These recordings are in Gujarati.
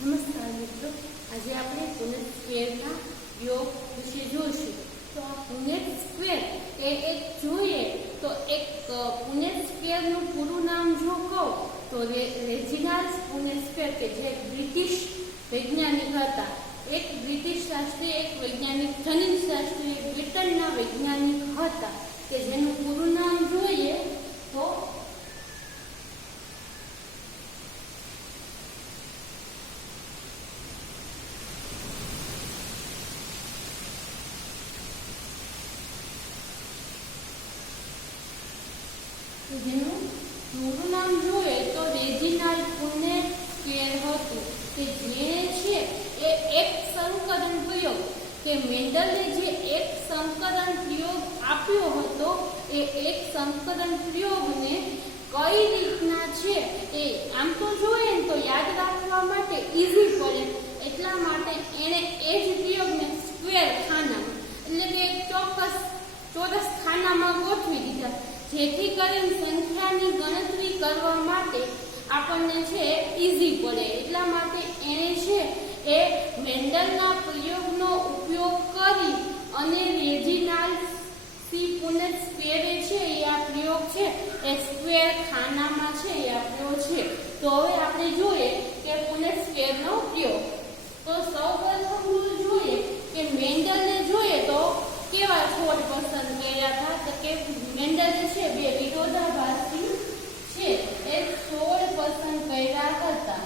નમસ્કાર મિત્રો, આજે આપણે પુનેટ સ્ક્વેરના યોગ વિશે જોઈશું. તો આ પુનેટ સ્ક્વેર એ એક જોઈએ તો એક પુનેટ સ્ક્વેરનું પૂરું નામ જો કહું તો રેજિનાલ્ડ પુનેટ સ્ક્વેર, કે જે બ્રિટિશ વૈજ્ઞાનિક હતા. એક બ્રિટિશ શાસ્ત્રી, એક વૈજ્ઞાનિક, ખનિજશાસ્ત્રી, બ્રિટનના વૈજ્ઞાનિક હતા કે જેનું પૂરું નામ જોઈએ તો જેનું પૂરું નામ જોઈએ તો રેજિનાલ્ડ પુનેટ સ્ક્વેર હતું, કે જે છે એ એક સંકલન પ્રયોગ, કે મેન્ડલે જે એક સંકલન પ્રયોગ આપ્યો હતો એ એક સંકલન પ્રયોગને કઈ રીતના છે એ આમ તો જોઈએ ને તો યાદ રાખવા માટે ઈઝી પડે, એટલા માટે એણે એ જ પ્રયોગને સ્ક્વેર ખાનામાં, એટલે કે ચોક્કસ ચોરસ ખાનામાં ગોઠવી દીધા, જેથી કરીને સંખ્યાની ગણતરી કરવા માટે આપણને છે ઈઝી પડે. એટલા માટે એણે છે એ મેન્ડલના પ્રયોગનો ઉપયોગ કરી અને રેજિનાલ્ડ પુનેટ સ્ક્વેર છે એ આ પ્રયોગ છે એ સ્ક્વેર ખાનામાં છે એ આપ્યો છે. તો હવે આપણે જોઈએ કે પુનેટ સ્ક્વેરનો પ્રયોગ. તો સૌપ્રથમ જોઈએ કે મેન્ડલને જોઈએ તો કેવા છોડ પસંદ કર્યા હતા, તો કે મેન્ડલે છે બે વિરોધાભાસી છે એ છોડ પસંદ કર્યા હતા.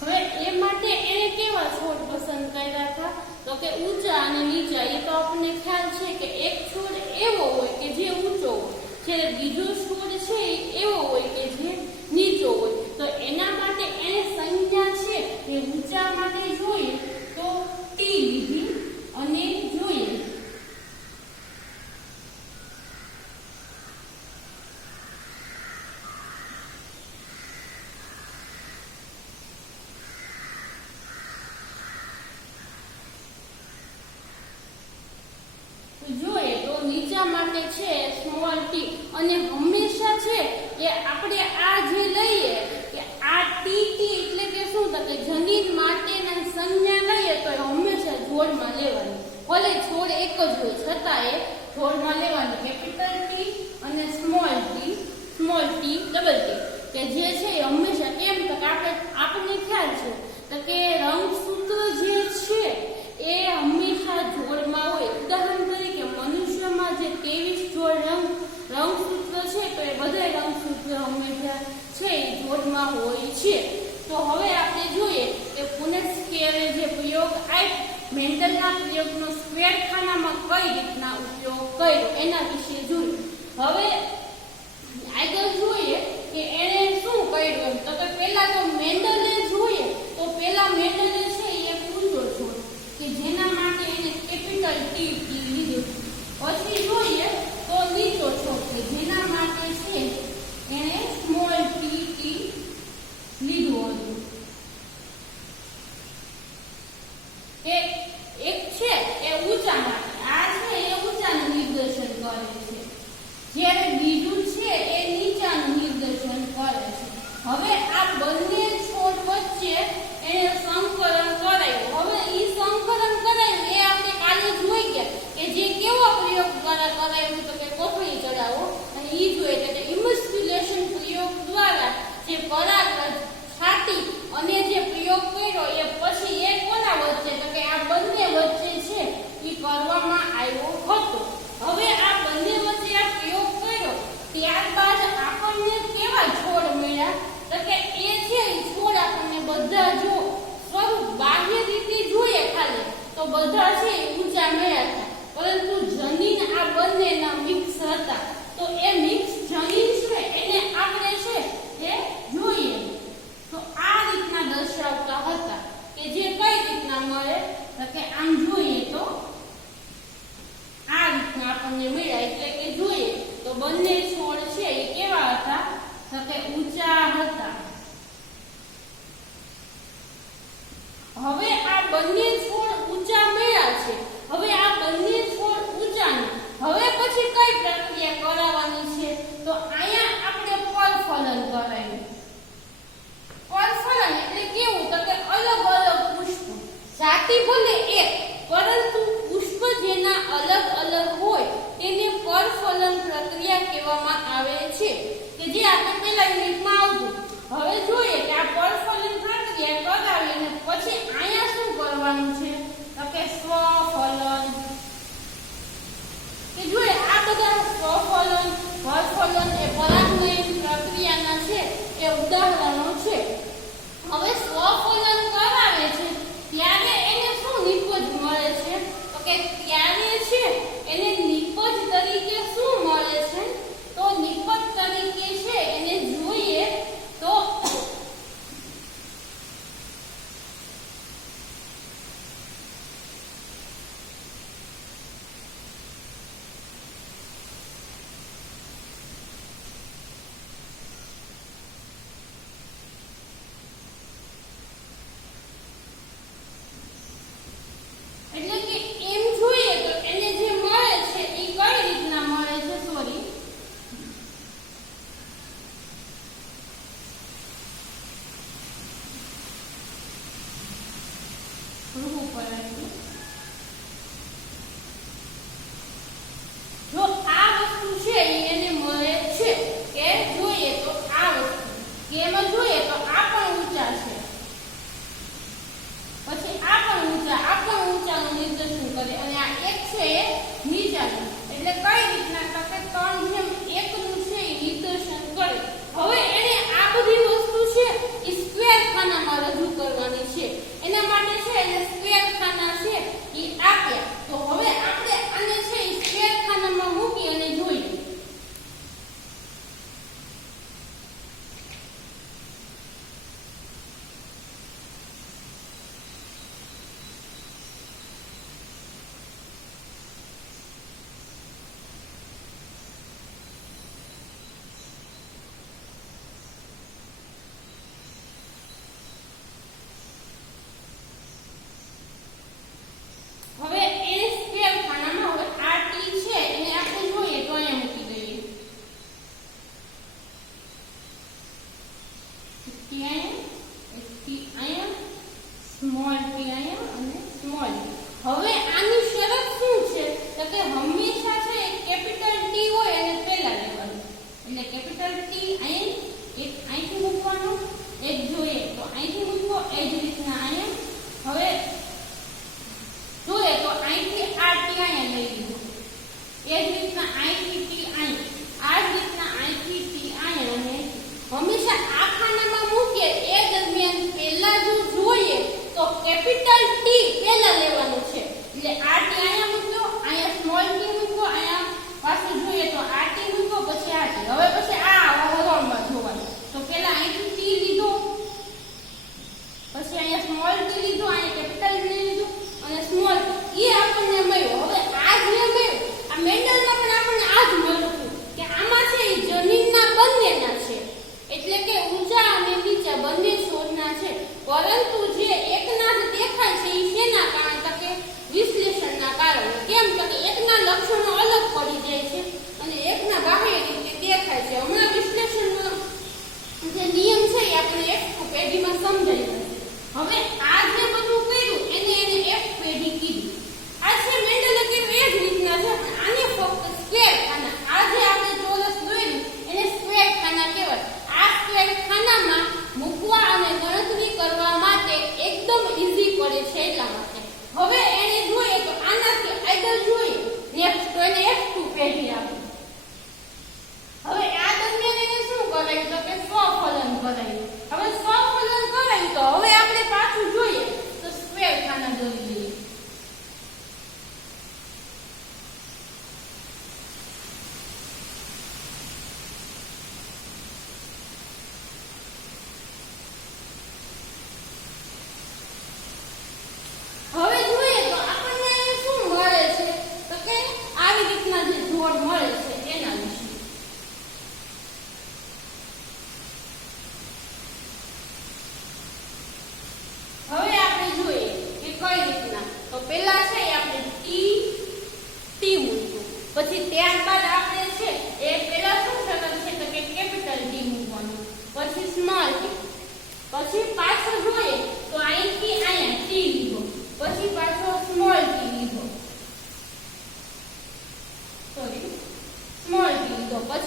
હવે એ માટે એને કેવા છોડ પસંદ કર્યા હતા, તો કે ઊંચા અને નીચા. એ તો આપણને ખ્યાલ છે કે એક છોડ એવો હોય કે જે ઊંચો હોય, જ્યારે બીજો છોડ છે એવો હોય કે જે નીચો હોય. તો એના માટે એને સંજ્ઞા છે એ ઊંચા માટે જોઈએ તો ટી લીધી અને જોઈએ તો નીચા માટે છે સ્મોલ ટી. અને હંમેશા છે એ આપણે આ જે લઈએ કે આ ટી એટલે કે શું, તો કે જનીન માટેના સંજ્ઞા લઈએ તો હંમેશા જોડમાં લેવાની, ભલે છોડ એક જ હોય છતાં એ જોડમાં લેવાની. કેપિટલ ટી અને સ્મોલ ટી ડબલ ટી, કે જે છે એ હંમેશા, કેમ તો કે આપણને ખ્યાલ છે તો કે રંગસૂત્ર જે છે એ હંમેશા જોડમાં હોય. ઉદાહરણ તરીકે મનુષ્યમાં જે 23 જોડ રંગસૂત્ર છે તો એ બધા રંગસૂત્ર હંમેશા છે એ જોડમાં હોય છે. તો હવે આપણે જોઈએ કે પુનેટ સ્ક્વેરે જે પ્રયોગ આપ્યો, મેન્ડલના પ્રયોગનો સ્ક્વેર ખાનામાં કઈ રીતના ઉપયોગ કર્યો એના વિશે જોયું. હવે આગળ જોઈએ કે એણે શું કર્યું, તો કે પહેલા તો મેન્ડલે જોઈએ તો પહેલા મેન્ડલે છે એ ઊંચો છોડ કે જેના માટે એને કેપિટલ ટી લીધું. પછી જોઈએ તો નીચો છોડ કે જેના માટે છે એને સ્મોલ ટી લીધું હતું. એક છે એ ઊંચા માટે, આ છે એ ઊંચાનું નિર્દેશન કરે છે, જ્યારે બીજું છે એ નીચાનું નિર્દેશન કરે છે. હવે આ બંને છોડ વચ્ચે એને સંકલન કરાયું. હવે ઈ સંકલન કરાયું એ આપણે કાલે જોઈ ગયા કે જે કેવો પ્રયોગ દ્વારા કરાયું, તો કે કોથળી ચડાવો અને ઈ જોઈએ કે ઇમસ્ક્યુલેશન પ્રયોગ દ્વારા જે પરાગ છાતી અને જે પ્રયોગ કર્યો એ પછી એ કોના વચ્ચે, તો કે આ બંને વચ્ચે છે એ કરવામાં આવ્યો હતો. હવે આ બંને વચ્ચે આ પ્રયોગ કર્યો ત્યારબાદ આપણને કેવા છોડ મળ્યા, તો કે એ છે એ છોડ આપણને બધા જો સ્વરૂપ બાહ્ય રીતે જોઈએ ખાલી તો બધા છે ઊંચા મળ્યા હતા, પરંતુ જનીન આ બંનેના મિક્સ હતા. તો એ મિક્સ જનીન છે એને આપણે છે એ જોઈએ તો આ રીતના દર્શાવતા હતા, કે જે કઈ રીતના મળે, તો કે આમ જોઈએ તો આ રીતના આપણને મળ્યા. એટલે કે જોઈએ તો બંને છોડ છે એ કેવા હતા, તો કે ઊંચા હતા. હવે આ બંને છોડ ઊંચા મળ્યા છે. હવે આ બંને રાશિ ભલે એક, પરંતુ પુષ્પ જેના અલગ અલગ હોય તેને પરફલન પ્રક્રિયા કહેવામાં આવે છે, કે જે આપણે પહેલા યુનિટમાં આવતું. હવે જોઈએ કે આ પરફલન પ્રક્રિયા કરાવીને પછી અહીંયા શું કરવાનું છે, તો કે સ્વફલન. કે જોઈએ આ બધા સ્વફલન, પરફલન એ પરાગનયન પ્રક્રિયાના છે એ ઉદાહરણો છે. હવે સ્વફલન કરાવે છે ત્યારે એને શું નિપજ મળે છે, તો કે ત્યારે છે એને નિપજ તરીકે શું મળે છે, તો નિપજ તરીકે છે એને જોઈએ તો એટલે કે એમ જોઈએ તો એને જે મળે છે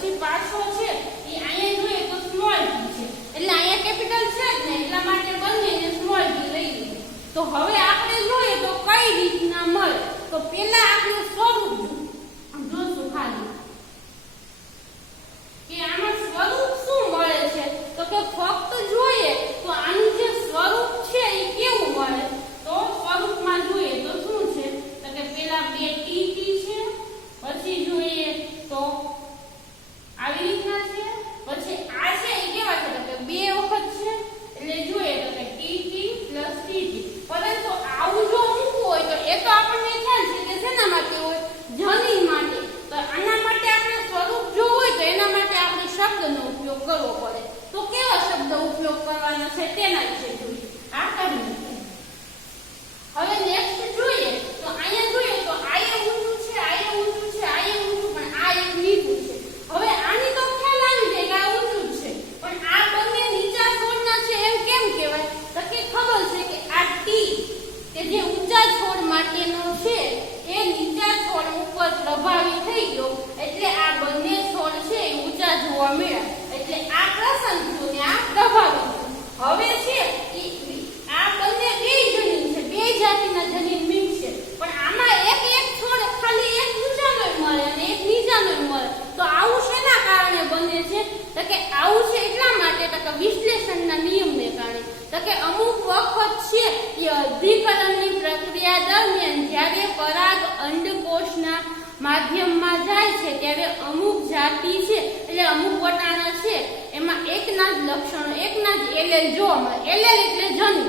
પછી પાછો છે એ અહીંયા જોઈએ તો સ્મોલ ટી છે, એટલે અહીંયા કેપિટલ છે જ ને, એટલા માટે બંનેને સ્મોલ ટી લઈ લઈએ. તો હવે આપણે જોઈએ તો કઈ રીતના મળે. તો પહેલા આપણે સ્વરૂપ જોશું ખાલી કે આમાં સ્વરૂપ શું મળે છે. તો કે ફક્ત જોઈએ તો આનું જે સ્વરૂપ છે એ કેવું મળે. તો સ્વરૂપમાં જોઈએ તો શું છે. તો કે પહેલા બે ટી છે, પછી જોઈએ તો આવી રીતના છે, પછી આ છે એ કેવા છે. તો કે બે વખત છે, એટલે જોઈએ તો કે ટી પ્લસ ટી. પરંતુ આવું જો મૂકવું હોય તો એ તો આપણને ખ્યાલ છે કે શેના માટે હોય, જનીન માટે. તો આના માટે આપણે સ્વરૂપ જો હોય તો એના માટે આપણે શબ્દનો ઉપયોગ કરવો પડે. તો કેવા શબ્દ ઉપયોગ કરવાનો છે તેના વિશે જોઈએ. આ કરી હવે નેક્સ્ટ જોઈએ તો અહીંયા જોઈએ તો આ એ ઊંચું છે, આ એ ઊંચું છે, આ એ ઊંચું, પણ આ એક નીચું છે. હવે આની તો ખ્યાલ આવી જાય કે આ ઊંચું છે, પણ આ બંને નીચા છોડના છે એમ કેમ કહેવાય. તો કે ખબર છે કે આ ટી કે જે ઊંચા છોડ માટેનો છે એ નીચા છોડ ઉપર પ્રભાવી થઈ ગયો, એટલે આ બંને છોડ છે એ ઊંચા જોવા મળ્યા, એટલે આ પ્રસંગ થયું ને આ પ્રભાવી થયું. હવે છે આ બંને બે જનીન છે, બે જાતિના જનીન મિક્સ છે, પણ આમાં એક છોડ ખાલી એક ઊંચાનો મળે અને એક નીચાનો મળે. તો આવું શેના કારણે બને છે. તો કે આવું છે એટલા માટે તો કે વિશ્લેષણના નિયમને કારણે. તો કે અમુક વખત છે એ અધિકરણની પ્રક્રિયા દરમિયાન જ્યારે પરાગ અંડકોષના માધ્યમમાં જાય છે ત્યારે અમુક જાતિ છે એટલે અમુક વટાણા છે એમાં એકના જ લક્ષણો, એકના જ એલેલ જોવા મળે. એલેલ એટલે જનીન,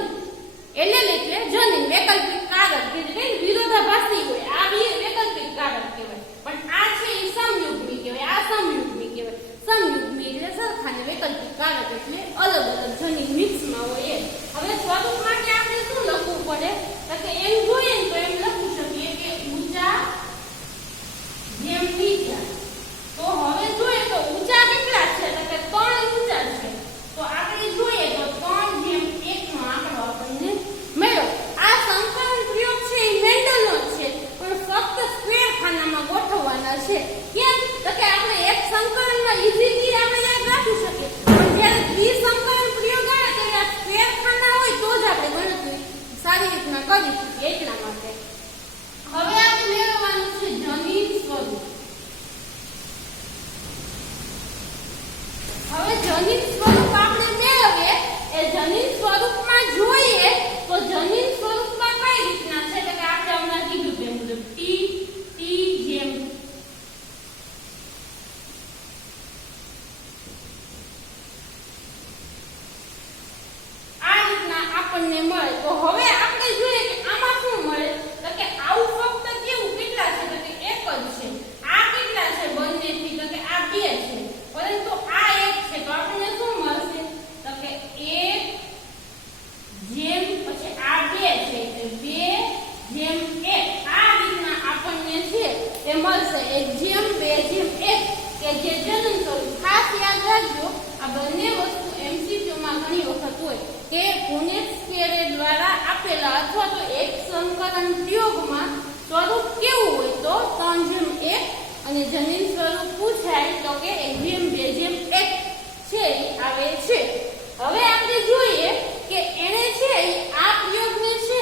એલેલ એટલે જનીન, વૈકલ્પિક કારક કે વિરોધાભાસી હોય, આ વૈકલ્પિક કારક કહેવાય. પણ આ છે એ સમયુગ્મી કહેવાય, આ સમયુગ્મી કહેવાય. સમયુગ્મી એટલે સરખા ને વૈકલ્પિક કારક એટલે અલગ અલગ જનીન મિક્સમાં હોય. હવે સ્વરૂપ માટે આપણે શું લખવું પડે. તો કે એમ જોઈએ તો એમ લખી શકીએ કે ઊંચા જેમ નીચા. તો હવે જોઈએ તો ઊંચા કેટલા છે. તો કે 3 ઊંચા છે. તો આપણે જોઈએ તો 3:1 નો આંકડો આપણને મળ્યો. આ સંકલન પ્રયોગ છે એ મેન્ડલનો છે, પણ ફક્ત સ્ક્વેર ખાનામાં ગોઠવવાના છે. કેમ. તો કે આપણે એક સંકલનમાં ઈઝીલી આપણે યાદ રાખી શકીએ, પણ જ્યારે દ્વિસંકલન પ્રયોગ આવે ત્યારે આ સ્ક્વેર ખાના હોય તો જ આપણે ગણતરી સારી રીતના કરી શકીએ. એટલા માટે હવે આપણે મેળવવાનું છે જનીન સ્વરૂપ. હવે જનીન સ્વરૂપ આપણે મેળવીએ એ જનીન સ્વરૂપમાં જોઈએ તો જનીન સ્વરૂપમાં કઈ રીતના છે. તો કે આપણે હમણાં કીધું તે મુજબ ટી જેમ આ રીતના આપણને મળે. તો હવે આપણે જોઈએ કે આમાં શું મળે. તો કે આવું ફક્ત કેવું કેટલા છે. તો કે એક જ છે. આ કેટલા છે બંનેથી. તો કે આ 2 છે, પરંતુ આ 1 છે. તો આપણને શું મળશે. તો કે 1 જેમ પછી આ 2 છે એટલે 2 જેમ 1. આ રીતના આપણને છે એ મળશે 1 જેમ 2 જેમ 1 કે જે જનીન સ્વરૂપ. ખાસ યાદ રાખજો આ બંને વસ્તુ એમસીક્યુમાં ઘણી વખત હોય કે પુનેટ સ્ક્વેર દ્વારા આપેલા અથવા તો એક સંકલન પ્રયોગમાં સ્વરૂપ કેવું હોય તો 3:1 અને જનીન સ્વરૂપ પૂછાય તો કે 1:2:1 છે આવે છે. હવે આપણે જોઈએ કે એને છે આ પ્રયોગને છે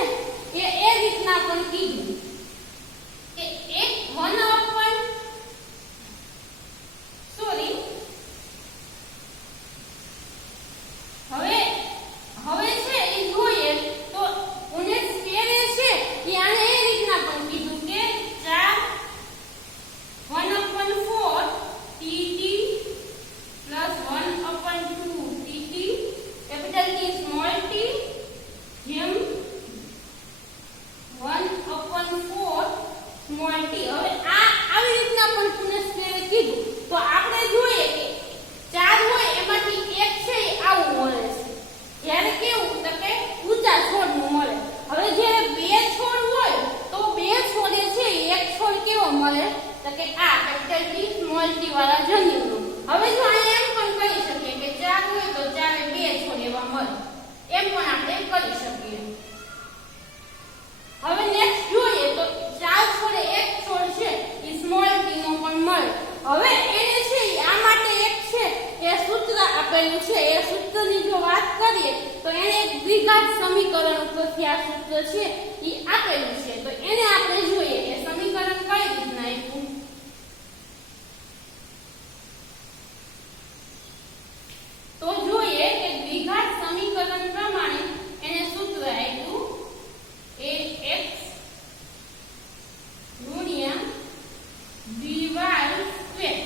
એ રીતના પણ કીધું કે એક 1 સોરી હવે છે એ જોઈએ તો પુનેટ સ્ક્વેર છે એ આને એ રીતના પણ કીધું કે 1/4 tt plus 1/2 tt capital T small t જેમ 1/4 સ્મોલ t. હવે આ આવી રીતના પણ પુનેટ સ્ક્વેરે કીધું. તો આપણે જોઈએ કે 4 હોય એમાંથી એક છે એ આવું મળે છે. જ્યારે કેવું તો કે ઊંચા છોડનું મળે. હવે જ્યારે 2 છોડ હોય તો 2 છોડે છે એક છોડ કેવો મળે. તો કે આ કેપિટલ T સ્મોલ t વાળા જનીનનો. હવે જો અહીંયા એમ પણ કરી શકીએ કે 4 હોય તો 4 એ 2 છોડ એવા મળે, એમ પણ આપણે કરી શકીએ. હવે નેક્સ્ટ જોઈએ તો 4 છોડે એક છોડ છે એ સ્મોલ t નો પણ મળે. હવે એને છે આમાં આપેલું છે એ સૂત્રની જો વાત કરીએ તો એને એક દ્વિઘાત સમીકરણ ઉપરથી આ સૂત્ર છે એ આપેલું છે તો એને આપણે જોઈએ કે સમીકરણ કઈ રીતના આપ્યું તો જોઈએ કે દ્વિઘાત સમીકરણ પ્રમાણે એને સૂત્ર આપ્યું ax ગુણ્યા by સ્ક્વેર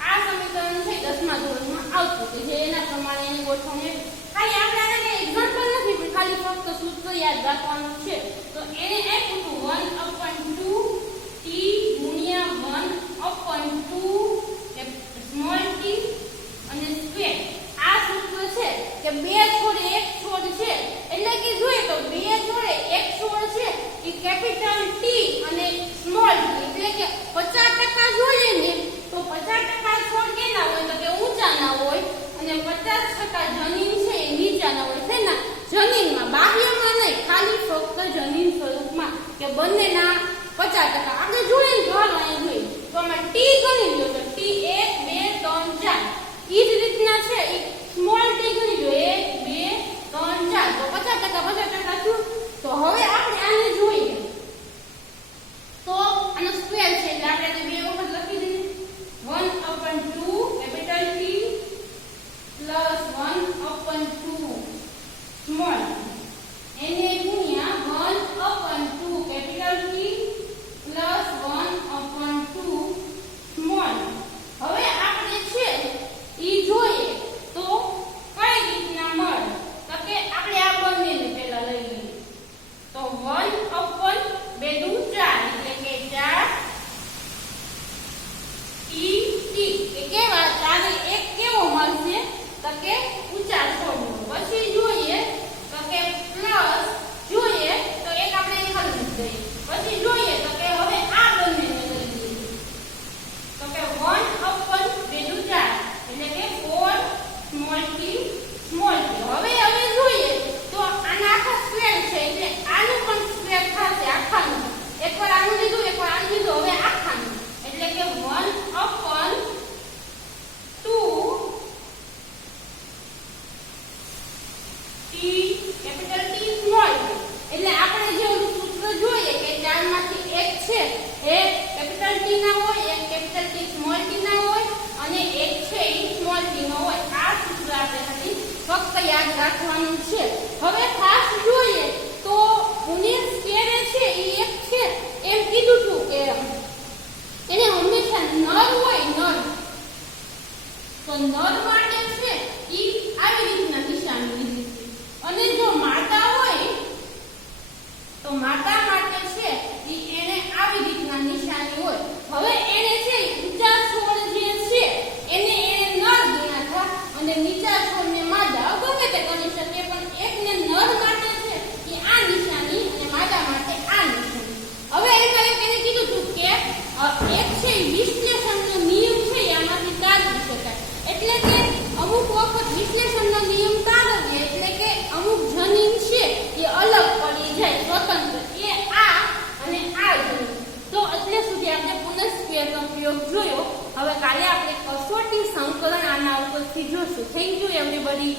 આ સમીકરણ છે 10મા ધોરણમાં આવતું કે જે એના પ્રમાણે એની ગોઠવણી ખાલી આપણે આને એક્ઝામ્પલ નથી પણ ખાલી ફક્ત સૂત્ર યાદ રાખવાનું છે તો એને આપ્યું 1/2 t ગુણ્યા 1/2 સ્મોલ t અને સ્ક્વેર આ સૂત્ર છે કે બે છોડે એક છોડ છે એટલે કે જોઈએ તો બે છોડે એક છોડ છે એ કેપિટલ T અને સ્મોલ t એટલે કે 50% જોઈએ ને તો 50% છોડ કેના હોય તો કે ઊંચાના હોય અને 50% જનીન છે એ નીચાના હોય છે ને જનીનમાં બાહ્યમાં નહીં ખાલી ફક્ત જનીન સ્વરૂપમાં કે બંનેના 50% આપણે જોઈએ ને ઘર અહીં જોઈએ તો આમાં T ગણી લો તો T 1 2 3 4 ઈ જ રીતના છે ઈ સ્મોલ t ગણી લો 1 2 3 4 તો 50% શું તો હવે આપણે આને જોઈએ તો આનો સ્ક્વેર છે એટલે આપણે બે વખત લખી દઈએ 1/2 કેપિટલ T પ્લસ 1/2 સ્મોલ એને ગુણ્યા 1/2 કેપિટલ T પ્લસ 1/2 સ્મોલ હવે આપણે છે ઈ જોઈએ તો કઈ રીતના મળે તો કે આપણે આ બંનેને પહેલા લઈ લઈએ તો 1/2 4 એટલે કે 4 t કે કેવા ચારે એક કેવો મળશે તો કે ઊંચા છોડનો પછી જોઈએ તો કે પ્લસ જોઈએ તો એક આપણે ખાલી દઈએ પછી જોઈએ તો કે હવે આ બંનેને લઈ લઈએ તો કે 1/2 4 એટલે કે 4 સ્મોલ t સ્મોલ t હવે જોઈએ તો આના આખા સ્ક્વેર છે એટલે આનું પણ સ્ક્વેર થશે આખાનું એકવાર આનું લીધું એકવાર આનું લીધું હવે આખાનું એટલે કે 1/2 t capital T small t એટલે આપણે જે સૂત્ર જોઈએ કે 4 માંથી એક છે એ કેપિટલ T ના હોય એક કેપિટલ T સ્મોલ t ના હોય અને એક છે એ સ્મોલ t નો હોય આ સૂત્ર આપણે ખાલી ફક્ત યાદ રાખવાનું છે હવે ખાસ જોઈએ તો ગુણ્યા સ્ક્વેર છે એ એક છે એમ કીધું છું કે એને હંમેશા નર હોય નર તો નર માટે છે ઈ આવી રીતના નિશાની લીધી અને જો માતા હોય તો માતા માટે છે ઈ એને આવી રીતના નિશાની હોય હવે એને છે ઊંચા છોડ જે છે એને નર ગણ્યા હતા અને નીચા છોડને માદા ગમે તે ગણી શકે પણ એકને નર માટે છે ઈ આ નિશાની અને માદા માટે આ નિશાની હવે એમાં એને કીધું હતું કે એક છે વિશ્લેષણનો નિયમ છે આમાંથી તારવી શકાય એટલે કે અમુક વખત વિશ્લેષણનો નિયમ તારવીએ એટલે કે અમુક જનીન છે એ અલગ પડી જાય સ્વતંત્ર એ આ અને આ જનીન તો એટલે સુધી આપણે પુનઃસ્ક્વેરનો પ્રયોગ જોયો હવે કાલે આપણે કસોટી સંકલન આના ઉપરથી જોશું થેન્ક યુ એવરીબડી